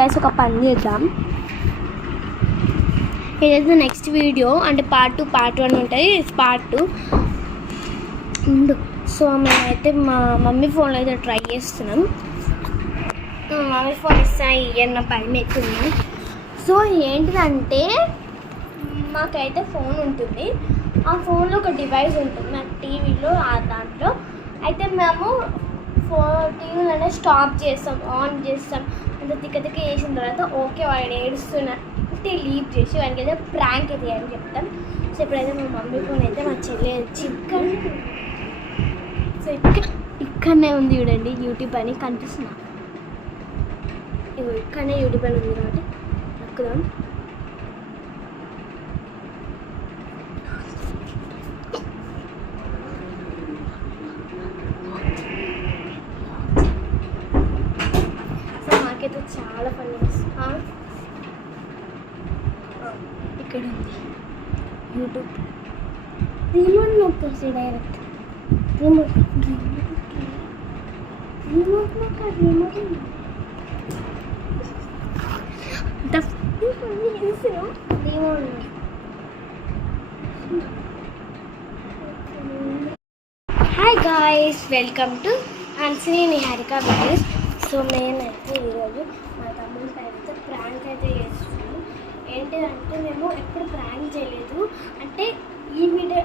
Guys ఒక పని చేద్దాం. ఏదైతే నెక్స్ట్ వీడియో అంటే పార్ట్ 1 ఉంటుంది, పార్ట్ 2 ఉండు. సో మేమైతే మా మమ్మీ ఫోన్లో అయితే ట్రై చేస్తున్నాం. మమ్మీ ఫోన్ ఇస్తా ఇయ్యన్న భయం అవుతుంది. సో ఏంటిదంటే మాకైతే ఫోన్ ఉంటుంది, ఆ ఫోన్లో ఒక డివైస్ ఉంటుంది నాకు టీవీలో, దాంట్లో అయితే మేము టీవీలో అనేది స్టాప్ చేస్తాం, ఆన్ చేస్తాం. అంత తిక్క చేసిన తర్వాత ఓకే వాడు ఏడుస్తున్నట్టు లీవ్ చేసి వాడికి అయితే ప్రాంక్ అయితే అని చెప్తాం. సో ఇప్పుడైతే మా మమ్మీ ఫోన్ అయితే మా చెల్లి చికెన్ సో ఇక్కడనే ఉంది చూడండి, యూట్యూబ్ అని కనిపిస్తున్నా. ఇక్కడనే యూట్యూబ్ అని ఉంది కాబట్టి నక్కుదాం. నాకైతే చాలా పని వస్తుంది. ఇక్కడ ఉంది యూట్యూబ్. రిమోట్ నొక్కేసి direct remote hi guys, welcome to Hansini Niharika videos. So నేనైతే ఈరోజు మా తమ్ముడి పైన అయితే ప్రాంక్ అయితే చేస్తున్నాను. ఏంటిదంటే మేము ఎప్పుడు ప్రాంక్ చేయలేదు, అంటే ఈ వీడియో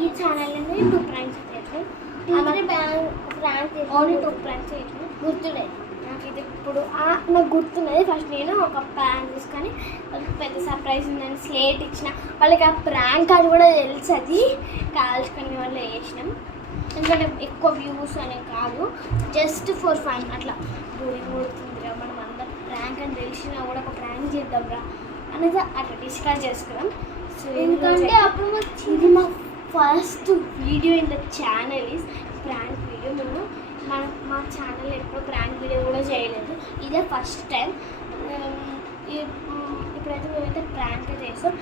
ఈ ఛానల్లోనే 2 ప్రాంక్స్ చేసాం. ప్రాంక్ ఓన్లీ 2 ప్రాంక్స్ చేసాను. గుర్తులేదు నాకు ఇది ఇప్పుడు నాకు గుర్తున్నది. ఫస్ట్ నేను ఒక ప్రాంక్ తీసుకొని వాళ్ళకి పెద్ద సర్ప్రైజ్ ఉందని స్లేట్ ఇచ్చిన. వాళ్ళకి ఆ ప్రాంక్ అని కూడా తెలుసు, అది కాల్చుకునే వాళ్ళు వేసినాం. ఎందుకంటే ఎక్కువ వ్యూస్ అనే కాదు, జస్ట్ ఫర్ ఫన్ అట్లా గుర్తుందిరా మనం అందరం ప్రాంక్ అని తెలిసినా కూడా ఒక ప్రాంక్ చేద్దాంరా అనేది అట్లా డిస్కస్ చేసుకున్నాం. సో ఎందుకంటే అప్పుడు ఇది మా first video in the channel is prank video. మేము మా ఛానల్ ఎప్పుడు ప్రాంక్ వీడియో కూడా చేయలేదు, ఇదే ఫస్ట్ టైం. ఇప్పుడైతే మేమైతే ప్రాంక్ చేస్తాం.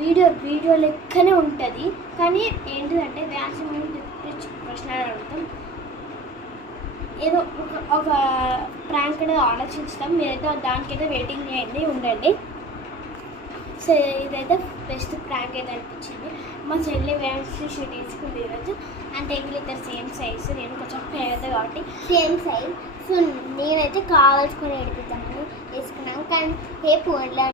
వీడియో లెక్కనే ఉంటుంది, కానీ ఏంటిదంటే వ్యాసం ప్రశ్నలు అడుగుతాం, ఏదో ఒక ప్రాంక్ అనేది ఆలోచిస్తాం. మీరైతే దానికైతే వెయిటింగ్ చేయండి, ఉండండి. సో ఇదైతే బెస్ట్ ప్రాంక్ అయితే అనిపించింది. మా చెల్లి వ్యాన్సీ షూట్ తీసుకుంది ఈరోజు, అంటే వీళ్ళిద్దరు సేమ్ సైజ్, నేను కొంచెం పెద్ద కాబట్టి సేమ్ సైజ్. సో నేనైతే కావాల్సుకొని ఏడిపిద్దామని వేసుకున్నాను, కానీ రేపు